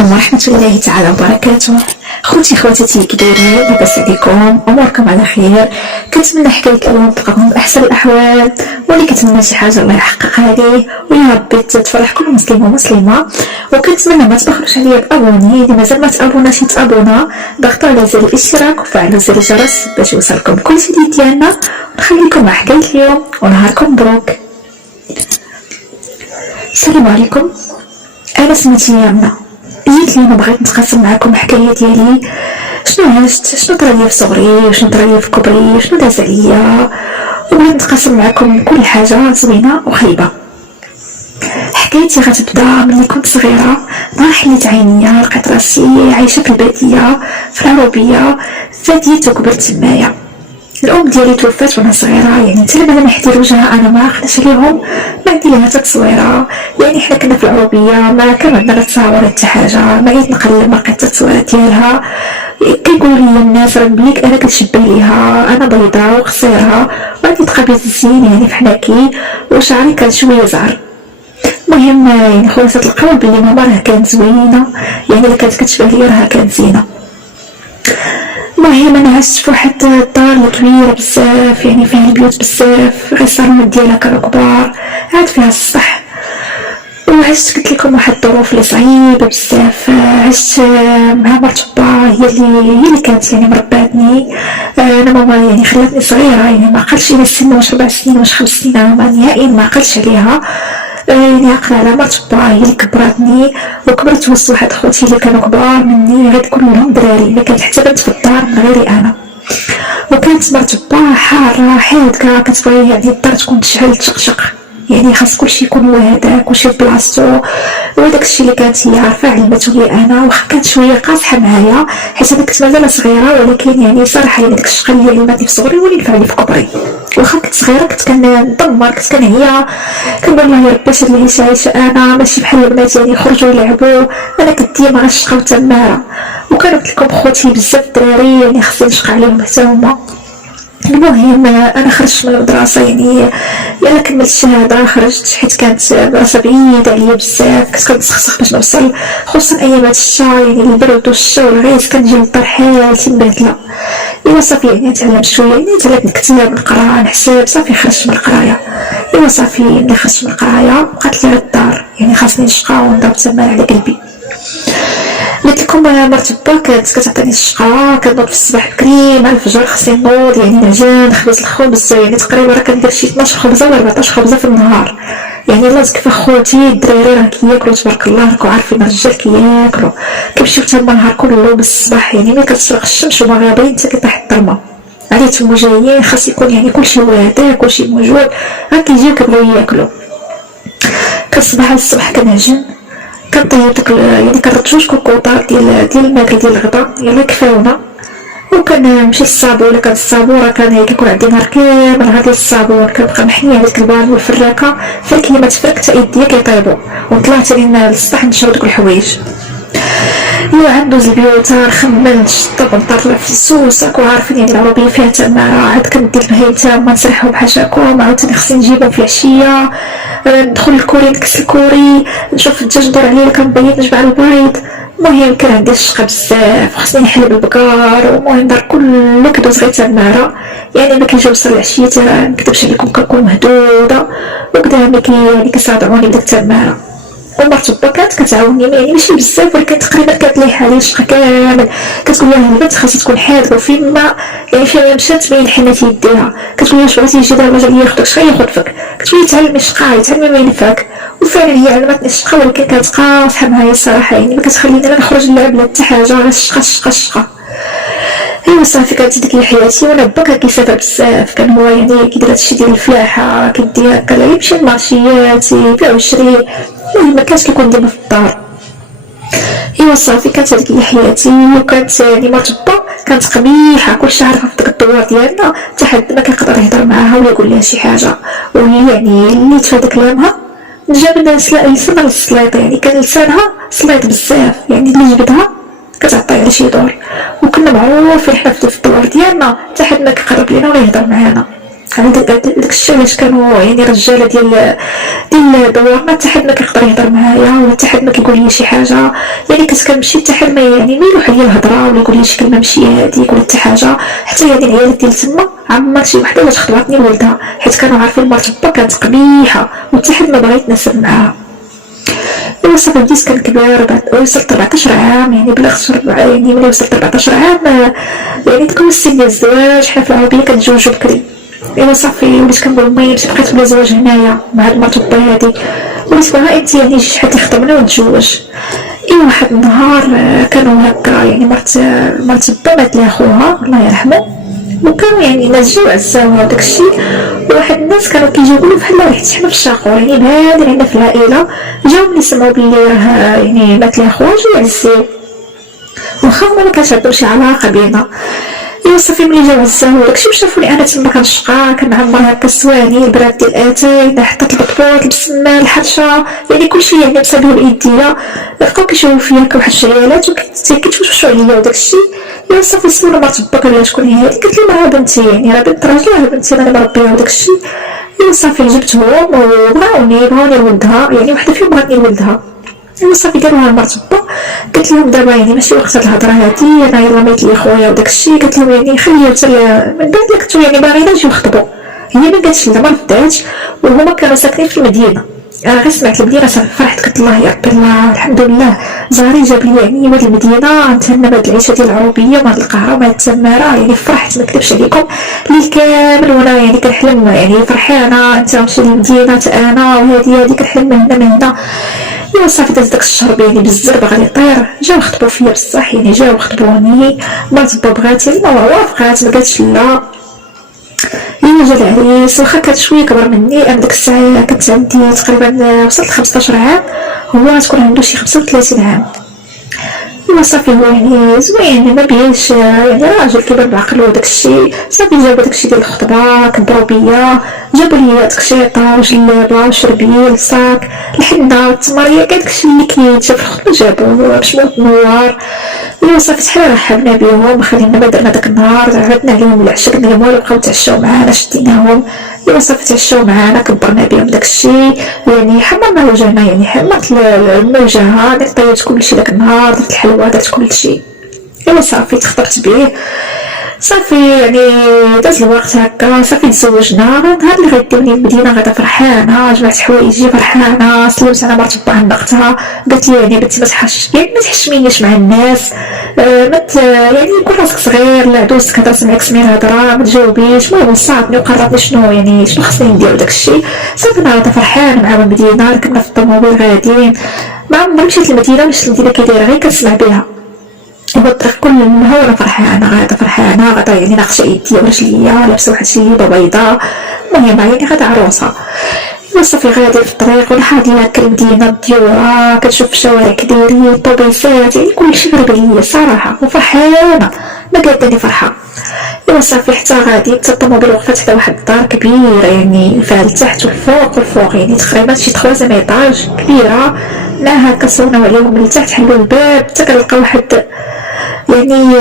ورحمة الله تعالى وبركاته. خوتي خواتاتي كدايرين؟ لاباس عليكم؟ اموركم على خير؟ كنتمنى حكاية اليوم تلقاكم باحسن الاحوال، واللي كتمنى شي حاجه الله يحققها ليه ويا ربي تفرح كل مسلم ومسلمه. وكنتمنى ما تبخلوش عليا بابوني، اللي مازال ما تابوناش يتابونا، ضغطوا على زر الاشتراك وفعلوا زر الجرس باش يوصلكم كل جديد ديالنا. ونخليكم مع حكاية اليوم ونهاركم مبروك. السلام عليكم، انا سميتي يامنة. جيت اليوم بغيت نتقاسم معكم الحكايه ديالي، شنو عشت، شنو طرالي في صغري، شنو طرالي في كبري، شنو داز عليا، وبغيت نتقاسم معكم كل حاجه زوينه وخايبه. حكايتي غتبدا ملي كنت صغيره، نهار حليت عينيا لقيت راسي عايشه في الباديه في العروبيه، فديت وكبرت تمايا. الام ديالي توفات وانا صغيره، يعني حتى لما نحضر وجهها انا ما خداش ليهم، ما عندي ليها حتى تصويره. يعني حنا كنا في العروبيه ما كان عندنا لا تصاور حتى حاجه، ما عيت نقلب ما لقيت التصويرات ديالها. كيقولوا لي الناس راه بليك انا كنشبه ليها، انا بيضاء وقصيره وعندي تقابيز زين يعني في حناكي، وشعري كان شويه زهر. المهم يعني خلاصه القول بلي ماما راه كانت زوينه، يعني اللي كانت كتشبه ليا راه كانت زينه. المهم انا عشت في واحد الدار كبيره بزاف، يعني فيها البيوت بزاف، غير الصالونات ديالها كانوا كبار، عاد فيها السطح. وعشت قلت لكم واحد الظروف اللي صعيبه بزاف. عشت مع مرت با، هي اللي كانت يعني مرباتني. انا ماما يعني خلاتني صغيره، يعني ما عقلتش الى السن واش 4 سنين واش 5 سنين، انا نهائيا ما عقلتش عليها. يعني عقل على مرت با هي اللي كبرتني، وكبرت وسط واحد خوتي اللي كانوا كبار مني، غير كلهم دراري، ما كانت حتى بنت في الدار من غيري انا. وكانت مرت با حاره حادقه، كتبغي يعني الدار تكون تشعل تشقشق، يعني خاص كلشي يكون هو هداك كلشي بلاصتو. وداك الشيء اللي كانت هي عارفه علمته لي انا، واخا كانت شويه قاصحه معايا حيت انا كنت مازال صغيره، ولكن يعني صراحه يعني داك الشقه اللي علمتني في صغري هو اللي نفعني في كبري. واخا كنت صغيره كنت كندمر، كنت كنعيا، كنقول الله يا ربي شاد لي عايشه انا ماشي بحال البنات يعني يخرجوا يلعبوا، انا كنت ديما غنشقى وتماره. وكانوا قلت لكم خوتي بزاف الدراري يعني خصني نشقى عليهم حتى هما. المهم انا خرجت من المدرسه، يعني يلا كملت الشهاده خرجت، حيت كانت مدرسه بعيده عليا بزاف، كنت كنتسخسخ باش نوصل، خصوصا ايامات الشتا يعني البرد والشتا والغيث، كنجي للدار حالتي مبهدله. ايوا صافي يعني تعلمت شويه، يعني تعلمت نكتب نقرا نحسب، صافي خرجت من القرايه. ايوا صافي ملي خرجت من القرايه بقات لي الدار، يعني خاصني نشقى ونضرب تمام على قلبي. قلت لكم مرت با كانت كتعطيني الشقا، كنوض في الصباح بكري مع الفجر، خصني نوض يعني نعجن نخبز الخبز، يعني تقريبا راه كندير شي 12 خبزه ولا 14 خبزه في النهار. يعني الله يزكي خوتي الدراري راه كياكلوا تبارك الله، راكم عارفين الرجال كياكلوا، كيمشيو تما النهار كله بالصباح، يعني ملي كتشرق الشمس وما باين حتى كيطيح الظلمه عليتهم جايين، خاص يكون يعني كلشي واعر كلشي موجود، راه كيجيو كيبغيو ياكلوا. كنصبح على الصبح كنعجن، كنطيب داك يعني كنرد 2 كوكوطات ديال الماكله ديال الغدا يلا كفاونا. وكنمشي للصابون، كان الصابون راه كان كيكون عندي نهار كامل غير ديال الصابون، كنبقى محنيه على ديك البان والفراكه فاك هي ما تفرك حتى يديا كيطيبوا، ونطلع تاني للسطح نشرب دوك الحوايج. ايوا عندوز البيوت نخمم نشطب نطرف في السوسك، وعارفين يعني العربيه فيها تماره، عاد كندير البهايم تما نسرحهم بحاشاكم، عاوتاني خصني نجيبهم في العشيه، ندخل الكوري نكسل الكوري، نشوف الدجاج ندور عليه كنبيض نجمع البيض. المهم كان عندي الشقه بزاف، خصني نحلب البقار، والمهم الدار كله كدوز غير تماره. يعني ملي كيجي وصل العشيه منكذبش عليكم كنكون مهدوده، وقدامي يعني كيصادعوني بداك التماره. ومرت با كانت كتعاوني يعني ماشي بزاف، ولكن تقريبا كتليح علي الشقه كامل، كتقول لها البنت خاصها تكون حاده، وفين ما يعني فين مشات تبين حنات يديها، كتقول لها واش بغيتي يجي دابا الراجل ياخذك شحال ياخذ فيك، كتقولي تعلمي الشقا تعلمي ما ينفعك. وفعلا هي علمتني الشقا، ولكن كانت قاصحه معايا الصراحه، يعني ما كتخليني لا نخرج نلعب لا حتى حاجه، غير الشقا الشقا الشقا. ايوا صافي كانت ديك هي حياتي. وانا با كان كيسافر بزاف، كان هو يعني كيدير هادشي ديال الفلاحه، كيدير هكا يمشي للمارشيات يبيع ويشري، المهم مكانش كيكون ديما في الدار. ايوا صافي كانت هاديك هي حياتي. وكانت يعني مرت با كانت قبيحه، كلشي عارفه في داك الدوار ديالنا، حتى حد ما كيقدر يهضر معاها ولا يقول لها شي حاجه، واللي يعني اللي تفاد كلامها جاب لسانها للسليط، يعني كان لسانها سليط بزاف، يعني اللي جبدها كتعطي على شي دور. وكنا معروفين حنا في الدوار ديالنا حتى حد ما كيقرب لينا ولا يهضر معانا. على داكشي علاش كانوا يعني رجاله ديال دوارنا حتى حد ما كيقدر يهضر معايا ولا حتى حد ما كيقول لي شي حاجه، يعني كنمشي حتى حد ما يعني ما يلوح ليا الهضره ولا يقول لي شي كلمه ماشي هذيك ولا حتى حاجه. حتى يعني العيالات ديال تما عمرت شي وحده باش خطباتني لولدها، حيت كانوا عارفين مرت با كانت قبيحه وحتى حد ما بغا يتناسب معاها. ايوا صافي بديت كنكبر، وصلت 14 عام، يعني بلغت يعني ملي وصلت 14 عام يعني تكون السن ديال الزواج. حنا في العربيه كنتزوجو بكري. ايوا صافي وليت كنقول لمي بقيت بلا زواج هنايا مع هاد مرت با هادي، وليت باغا انت يعني شي حد يخطبنا ونتزوج. ايوا واحد النهار كانوا هكا يعني مرت با مات ليها خوها الله يرحمه، وكانوا يعني ناس جاو عزاوها وداكشي، وواحد الناس كانوا كيجيو يقولوا بحال ريحه شحال في الشاقور، يعني بهادي عندنا في العائله جاو ملي سمعوا بلي راه يعني مات ليها خوها جاو يعزيو، واخا هما ما كانش عندهم شي علاقه بينا. ايوا صافي ملي جاو عزاو داكشي وشافوني انا تما كنشقى كنعمر هكا السواني البراد ديال اتاي حتى البطبوط البسمه الحرشه يعني كلشي يعني بسبب الايديه، بقاو كيشوفوا فيا هكا واحد الشعيالات وكيتفشوا عليا وداكشي. ايوا صافي سولو مرت با قال لها شكون هي هادي، قالت لي راه بنتي يعني راه بنت راجل راه بنتي انا مربيها وداكشي. ايوا صافي جبتهم وبغاوني ولدها، يعني وحده فيهم بغاتني ولدها. ايوا صافي قالوها لمرت با، قالت لهم دابا يعني ماشي وقت هاد الهضره هادي، انا يلاه ميت لي خويا وداكشي، قالت لهم يعني خليو حتى من بعد كنتو يعني باغيين نجيو نخطبوا. هي ما قالتش لا ما رداتش، وهما كانوا ساكنين في المدينه. غير سمعت المدينه صافي فرحت، قلت الله يا ربي الله الحمد لله زهري جاب لي يعني هاد المدينه، نتهنى بهاد العيشه ديال العروبيه وهاد القهره وهاد التماره، يعني فرحت ما نكذبش عليكم الليل كامل وانا يعني كنحلم يعني فرحانه انت مشي للمدينه انا وهادي كنحلم من هنا. ايوا صافي داز داك الشرب يعني بالزرب غادي يطير، جاو خطبوا فيا بصح يعني جاو خطبوني، مرت با بغاتي ما وافقات ما قالتش لا. ايوا جا العريس واخا كان شويه كبر مني، انا ديك الساعه كنت عندي تقريبا وصلت ل 15 عام، هو تكون عنده شي 35 عام. ايوا صافي هو يعني زوين ما بيش يعني راجل كبر بعقلو وداكشي. صافي جابو داكشي ديال الخطبه كبروا بيا، جابوا لي تكشيطه وجلابه وشربيل صاك الحنه التماريه كاع داكشي اللي كيتجاب في الخطبه جابوه باش نوار. ايوا صافي شحال رحبنا بهم، خلينا ما درنا داك النهار عرضنا عليهم العشاء قلنا لهم والو بقاو تعشاو معانا شديناهم. ايوا صافي تعشاو معانا كبرنا بهم داكشي، يعني حمرنا وجهنا يعني حمرت الوجهه طيبت كلشي داك النهار، درت الحلوى درت كلشي. ايوا صافي تخطبت بيه صافي يعني داز الوقت هكا صافي تزوجنا. نهار اللي غيديوني المدينه غدا فرحانه جمعت حوايجي فرحانه، سلمت على مرت با عندها قالت لي يعني بنتي ما تحشمينيش مع الناس، يعني كون راسك صغير لا دوزتك هضره سمعك سمعي الهضره ما تجاوبيش. المهم وصاتني وقررتني شنو خصني ندير داكشي. صافي انا غدا فرحانه مع المدينه، ركبنا في الطوموبيل غاديين، ما عمري مشيت للمدينه باش المدينه كي دايره غير كنسمع بها. هو الطريق كل النهار وانا فرحانه غدا يعني ناقشه يدي ورجليا لابسه واحد الجليبه بيضاء، المهم يعني غدا عروسه. صافي غادي في الطريق وانا حاضيه هكا المدينه الديوره كتشوف الشوارع كدايرين الطوبيسات يعني كلشي غريب عليا صراحه وفرحانه ما قاداني فرحه. ايوا صافي حتى غادي حتى الطوموبيل وقفت حدا واحد الدار كبيره يعني فيها التحت والفوق يعني تقريبا شي 3 ايطاج كبيره، لا هكا صوناو عليهم من التحت حلوا الباب حتى كنلقى واحد يعني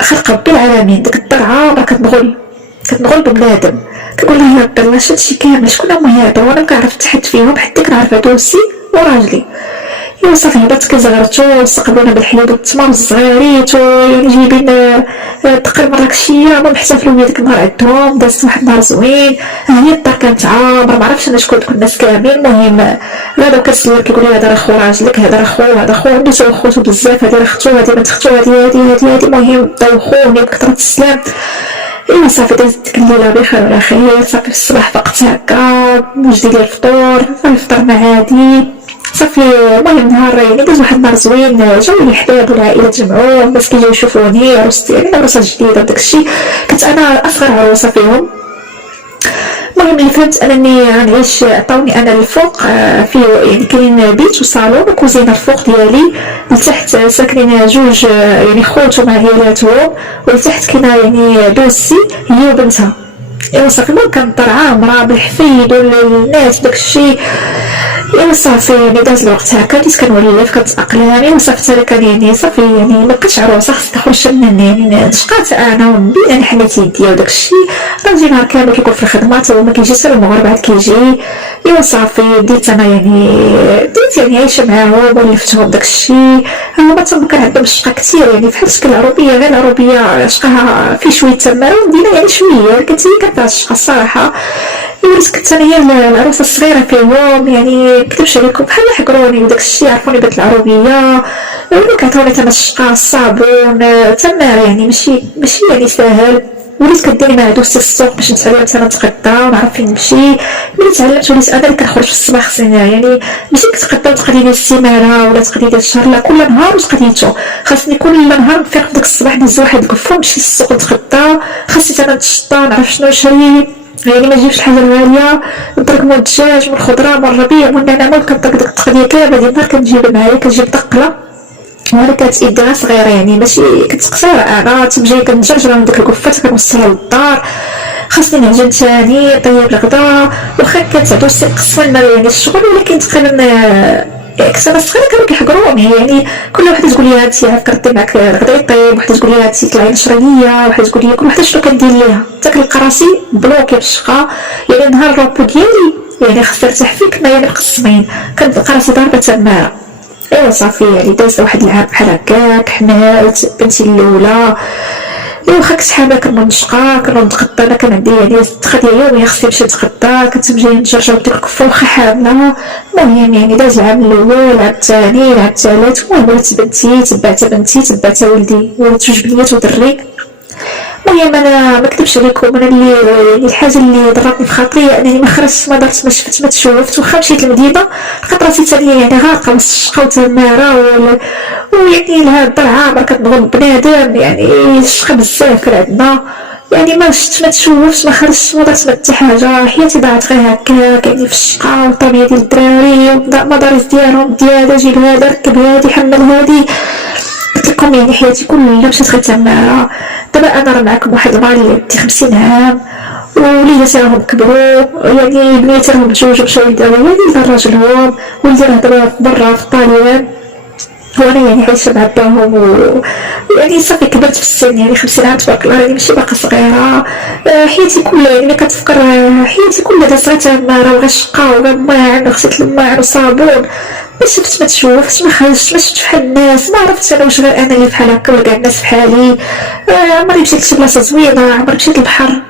خلق ربي العالمين. ديك الدار عامره كتنغل ببنادم، كنقول لها يا ربي الله شي كامل شكون هما هادو وانا كنعرف تحت فيهم حتى كنعرف دوسي وراجلي. ايوا صافي هبط كيزغرتو واستقبلونا بالحليب والتمر والزغاريت يعني جايبين تقريبا راكشيه ما محتفلوا ديك النهار عندهم. دازت واحد النهار زوين، هي الدار كانت عامره معرفتش انا شكون دوك الناس كاملين. المهم غدا كتسلم كيقول لي هذا راه خو راجلك هذا خو عنده تا خوتو بزاف، هذه راه اختو هذه بنت اختو هذه. المهم طيخوني بكثرة السلام. ايوا صافي دازت ديك الليله بخير وعلى خير. صافي في الصباح فقت هكا وجدي لي الفطور فطرنا عادي صافي. المهم نهار يعني داز واحد النهار زوين، جاو لي الحباب والعائله تجمعوا الناس كيجيو يشوفوني عروستي يعني عروسه جديده داكشي، كنت انا اصغر عروسه فيهم. المهم اللي فهمت انني غنعيش عطاوني انا الفوق فيه يعني كاين بيت وصالون وكوزينه الفوق ديالي، لتحت ساكنين جوج يعني خوتو مع عيالاتهم، ولتحت كاينه يعني دوسي هي وبنتها. ايوا صافي المهم كانت الدار عامره بالحفيد والناس داكشي. ايوا صافي يعني داز الوقت هكا بديت كنولف كنتاقلم ايوا صافي حتى كان يعني صافي يعني مبقيتش عروسه خصني نخرج من يعني نشقات انا وبي انا حنيت يديا وداكشي راجل نهار كامل كيكون في الخدمه تا هو ما كيجيش حتى المغرب عاد كيجي ايوا صافي بديت انا يعني بديت يعني عايشه معاهم ولفتهم داكشي هما تما كان عندهم الشقه كثير يعني بحال شكل العروبيه غير العروبيه شقاها في شويه تماره ودينا يعني شويه كنت هي كانت الشقه الصراحه وليت كنت انا هي العروسه الصغيره فيهم يعني مكتبش عليكم بحال حقروني وداكشي عرفوني بنت العروبيه وليت كيعطوني تما الشقه الصابون تما يعني ماشي يعني ساهل وليت كديني مع دوزتي السوق باش نتعلم انا نتغدى ونعرف فين نمشي ملي تعلمت وليت انا اللي كنخرج في الصباح خصني يعني ماشي كنتغدى وتقضي ديال السيمانه ولا تقضي ديال الشهر لا كل نهار وتقضيتو خاصني كل نهار نفيق داك الصباح ندز واحد الكفه ونمشي للسوق نتغدى خاصني انا نتشطى نعرف شنو نشري يعني ما نجيبش الحاجه الغاليه نطرق من الدجاج من الخضره من الربيع من النعناع كنطرق داك التقضيه كامله ديال النهار كنجيبها معايا كنجيب دقله وانا كانت يدها صغيره يعني ماشي كنت قصيره انا تمجي كنجرجر من ديك الكفه كنوصلها للدار خاصني نعجن ثاني طيب الغدا واخا كانت عدوسي قسمنا يعني الشغل ولكن تقريبا كنت انا صغيره كانوا كيحقروني يعني كل وحده تقول لي هانتي كردي معاك الغدا يطيب وحده تقول لي هانتي طلعي نشري ليا وحده تقول لي كل وحده شنو كندير ليها حتى كنلقى راسي بلوكي بالشقه يعني نهار الروبو ديالي يعني خاص نرتاح فيه كنا يعني مقسمين كنلقى راسي ضاربه تماره ايوا صافي يعني دازت واحد العام بحال هكاك حملت بنتي الاولى ايوا واخا كنت حامله كنشقى كنتغدى انا كان عندي يعني التغذيه يوميه خصني نمشي نتغدى كنت نجي نجرجر بديك الكفه واخا حامله المهم يعني داز العام الاول العام الثاني العام الثالث المهم ولات بنتي تبعت ولدي ولات جوج بنيات ودري المهم انا ما كذبش عليكم انا اللي يعني الحاجه اللي ضرتني في خاطري انني ما خرجت ما درت ما شفت ما تشوفت واخا مشيت للمدينه لقيت راسي ثانيه يعني غارقه وسط الشقه وتماره ويعني لها الدار عامره كتنغض بنادم يعني الشقه بزاف كان عندنا يعني ما شفت ما تشوفت ما خرجت ما درت حتى حاجه حياتي ضاعت غير هكاك يعني في الشقه والطبيعه ديال الدراري والمدارس ديالهم جيب هذا ركب هادي حمل هادي قلت لكم يعني حياتي كلها مشات غير تماره دابا انا راه معكم واحد المراه اللي عندي 50 عام وليداتي راهم كبروا يعني بنيتي راهم تزوجوا مشاو لدارهم وليدات راجلهم ولدي راه دابا برا في طاليان وانا يعني عايشه مع باهم يعني صافي كبرت في السن يعني 50 عام تبارك الله يعني ماشي باقا صغيره حياتي كلها يعني كتفكر حياتي كلها دازت تماره وغير شقه وغير ماعن وغسلت الماعن وصابون ما شفت ما تشوفت ما خرجت ما شفت بحال الناس ما عرفت انا واش غير انا اللي بحال هكا ولا كاع الناس بحالي عمري مشيت لشي بلاصه زوينه عمري مشيت للبحر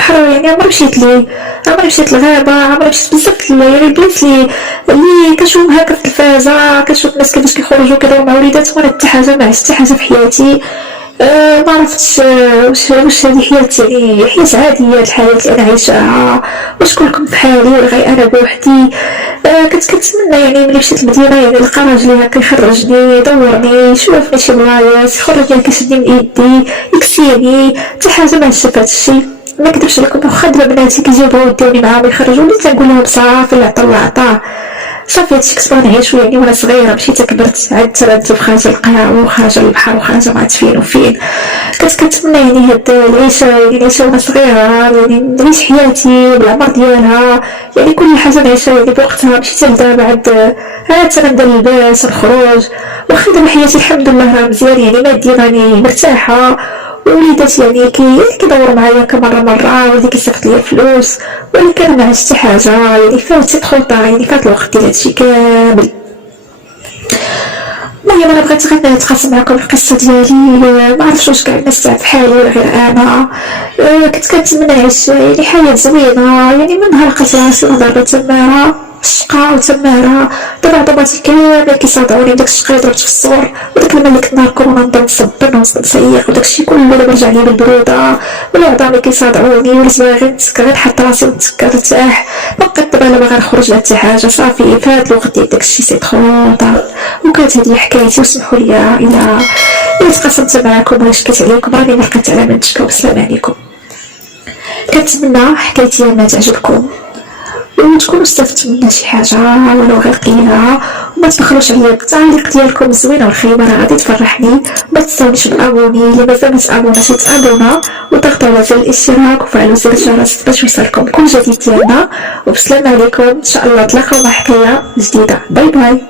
يعني عمري مشيت ليه عمري مشيت للغابه عمري مشيت بزاف يعني البلايص اللي كنشوف هكا في التلفازه كنشوف الناس كيفاش كيخرجوا كيديروا مع وليداتهم وانا حتى حاجه ما عشت حتى حاجه في حياتي ما عرفتش واش هذه حياة يعني حياة عادية الحياة اللي انا عايشاها واش كلكم بحالي ولا غير انا بوحدي كنت كنتمنى يعني ملي مشيت للمدينه يعني نلقى راجلي هكا يخرجني يدورني يشوفني شي بلايص يخرجني كيشدني من يدي يكسيني حتى حاجه ما عشت هادشي ما كدبش عليكم واخا دابا بناتي كيجيبوا يديوني معاهم يخرجوني تنقول لهم صافي اللي عطا الله عطاه صافي هادشي كنت باغا نعيشو يعني وانا صغيره مشيت كبرت عاد تردت وخارجه القهوه وخارجه البحر وخارجه ما عرفت فين وفين كنت كنتمنى يعني هاد العيشه يعني نعيشها وانا صغيره يعني نعيش حياتي بالعمر ديالها يعني كل حاجه نعيشها يعني بوقتها ماشي لدابا عاد تندير اللباس نخرج واخا دابا حياتي الحمد لله راه مزيان يعني ماديا راني مرتاحه وليداتي يعني كيدوروا معايا مرة ولدي كيصيفط ليا فلوس ولكن ما عشت حاجه يعني فاتت خطه يعني فات الوقت ديال هادشي كامل المهم انا بغيت غير نتقاسم معكم القصه ديالي ما عرفتش واش كاع الناس تاع بحالي ولا غير انا كنت كنتمنى نعيش يعني حياه زوينه يعني من نهار لقيت راسي ضربه تماره الشقه وتماره ضرباتي كامل كيصادعوني داك الشقه ضربت في الصور وداك الماء اللي كنت نهار كورونا نضرب نصبر ونسيق وداكشي كله دابا رجع لي بالبروده ولا عظامي كيصادعوني ولات باغي نتسكر نحط راسي ونتسكر نرتاح ما بقيت دابا لا باغا نخرج لا حتى حاجه صافي فات الوقت ديال داكشي سي ترو طار وكانت هذه حكايتي وسمحوا لي الى تقاسمت معكم ولا شكيت عليكم راني ما لقيت على ما نتشكى والسلام عليكم كنتمنى حكايتي ما تعجبكم وتكونوا استفدتوا منا شي حاجه ولو غير قليله، وما تبخلوش عليا بالتعليق ديالكم الزوين والخيبه، راه غادي تفرحني. ما تنساونيش بالابوني اللي مازال متابوناش يتابونا، وتضغطوا على زر الاشتراك وفعلوا زر الجرس باش يوصلكم كل جديد ديالنا. وبسلامه عليكم، ان شاء الله نتلاقاو مع حكايه جديده. باي باي.